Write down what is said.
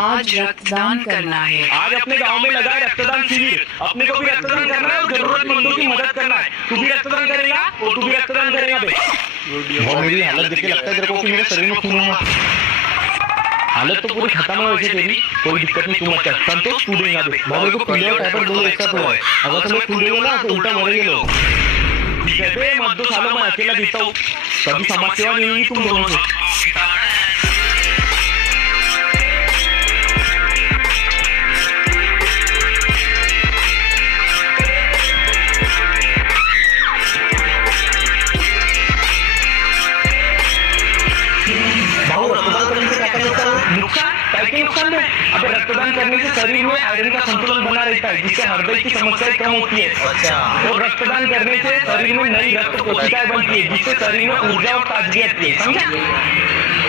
आज रक्तदान करना है। आज अपने गांव में लगा है रक्तदान शिविर। अपने को भी रक्तदान करना है और जरूरतमंदों की मदद करना है। तू भी रक्तदान करेगा और तू भी रक्तदान करेगा बे। और मेरी हालत देख के लगता है तेरे को कि मेरे शरीर में खून है। हालत तो पूरी खत्म है वैसे तेरी, कोई दिक्कत नहीं, तू मत कर, संतोष तू देगा बे। मेरे को पीले और टाइफाइड दोनों एक साथ हुआ है। अगर तुम्हें खून देगा ना तो उल्टा मरेंगे लोग। ठीक है बे, मत दो सालों में अकेला जीता हूँ, कभी समाज सेवा नहीं होगी तुम दोनों से। नुकसान क्या नुकसान है? अबे रक्तदान करने से शरीर में आयरन का संतुलन बना रहता है, जिससे हृदय की समस्याएं कम होती है। और रक्तदान करने से शरीर में नई रक्त कोशिकाएं बनती है, जिससे शरीर में ऊर्जा और ताजगी आती है, समझा?